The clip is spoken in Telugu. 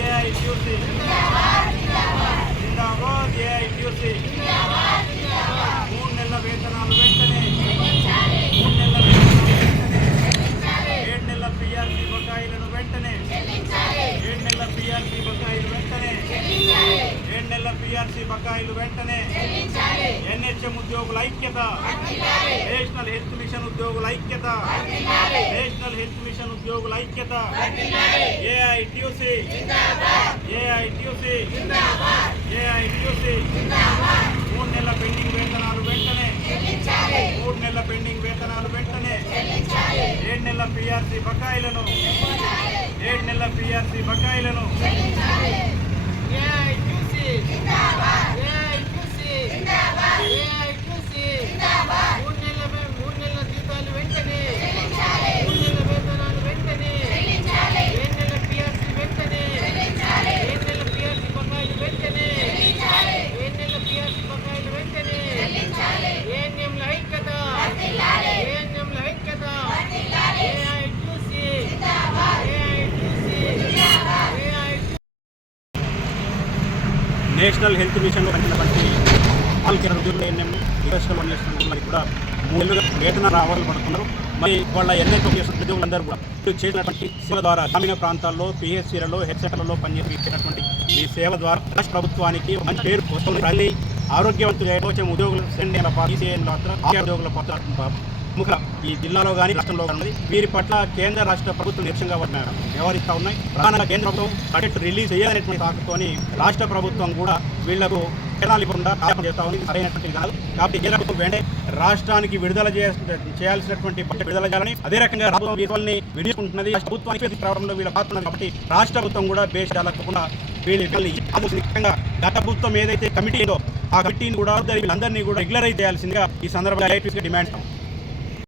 ఏఐటియుసి జిందాబాద్ ఏఐటియుసి మూడు నెలల వేతనాలు వెంటనే మూడు నెలల వేతనాలు వెంటనే ఏడు నెలల పిఆర్సీ బకాయిలను వెంటనే ఏడు నెలల పిఆర్సీ బకాయిలు వెంటనే ఏడు నెలల పిఆర్సీ బకాయిలు వెంటనే ఎన్హెచ్ఎం ఉద్యోగుల ఐక్యత. నేషనల్ హెల్త్ మిషన్ ఉద్యోగుల ఐక్యత. నేషనల్ హెల్త్ మిషన్ ఉద్యోగుల ఐక్యత. ఏఐటియుసి ఏఐటియుసి ఏఐటియుసి మూడు నెలల పెండింగ్ వేతనాలు వెంటనే. మూడు నెలల పెండింగ్ వేతనాలు వెంటనే. ఏడు నెలల పిఆర్సీ బకాయిలను. ఏడు నెలల పిఆర్సీ బకాయిలను ఏఐక్యూసీ ఏఐక్యూసీ ఏఐక్యూసీ మూడు నెలల వే- మూడు నెలల జీతాలు వెంటనే మూడు నెలల వేతనాలు వెంటనే ఏడు నెలల పిఆర్సీ వెంటనే ఏడు నెలల పిఆర్సీ బకాయిలు వెంటనే ఏడు నెలల పిఆర్సీ బకాయిలు వెంటనే ఏఎన్ఎంల ఐక్యత ఏఎన్ఎంల ఐక్యత ఏఐక్యూసీ ఏఐక్యూసీ ఏఐక్యూసీ నేషనల్ హెల్త్ మిషన్లో పనిచినటువంటి ఆరోగ్య ఉద్యోగులు ఏంటంటే రిక్వెస్ట్ పనిచేస్తున్నారు మరి కూడా మూడు వేతన రావాలని పడుతున్నారు. మరి వాళ్ళ ఎన్ఐతో ఉద్యోగులందరూ కూడా చేసినటువంటి సేవ ద్వారా గ్రామీణ ప్రాంతాల్లో పిహెచ్సీలలో హెల్త్ సెంటర్లలో పనిచేసినటువంటి మీ సేవ ద్వారా రాష్ట్ర ప్రభుత్వానికి మంచి పేరు వస్తుంది. తల్లి ఆరోగ్యవంతులు వచ్చే ఉద్యోగులు సెండ్ పాత్ర ఉద్యోగుల పాత్ర ముఖ ఈ జిల్లాలో కానీ రాష్ట్రంలో కానీ ఉన్నది. వీరి పట్ల కేంద్ర రాష్ట్ర ప్రభుత్వం నిరసనగా ఉన్నాయి వ్యవహరిస్తూ ఉన్నాయి. ప్రధానంగా కేంద్ర ప్రభుత్వం బడ్జెట్ రిలీజ్ చేయాలనేటువంటి తాకుతోని రాష్ట్ర ప్రభుత్వం కూడా వీళ్ళకు వేతనాలు ఇవ్వకుండా చేస్తూ ఉంది. ఇది సరైనటువంటి కాదు. కాబట్టి కేంద్ర ప్రభుత్వం వెంటనే రాష్ట్రానికి విడుదల చేయాల్సినటువంటి బడ్జెట్ విడుదల చేయాలని అదే రకంగా ప్రభుత్వం వీళ్ళని విడిచుకుంటున్నది ప్రభుత్వానికి ప్రారంభంలో వీళ్ళ పాత్ర కాబట్టి రాష్ట్ర ప్రభుత్వం కూడా బేస్ వీళ్ళు వీళ్ళని ముఖ్యంగా గత ప్రభుత్వం ఏదైతే కమిటీ ఉందో ఆ కమిటీని కూడా వీళ్ళందరినీ కూడా రెగ్యులరైజ్ చేయాల్సిందిగా ఈ సందర్భంగా డిమాండ్ చేస్తాం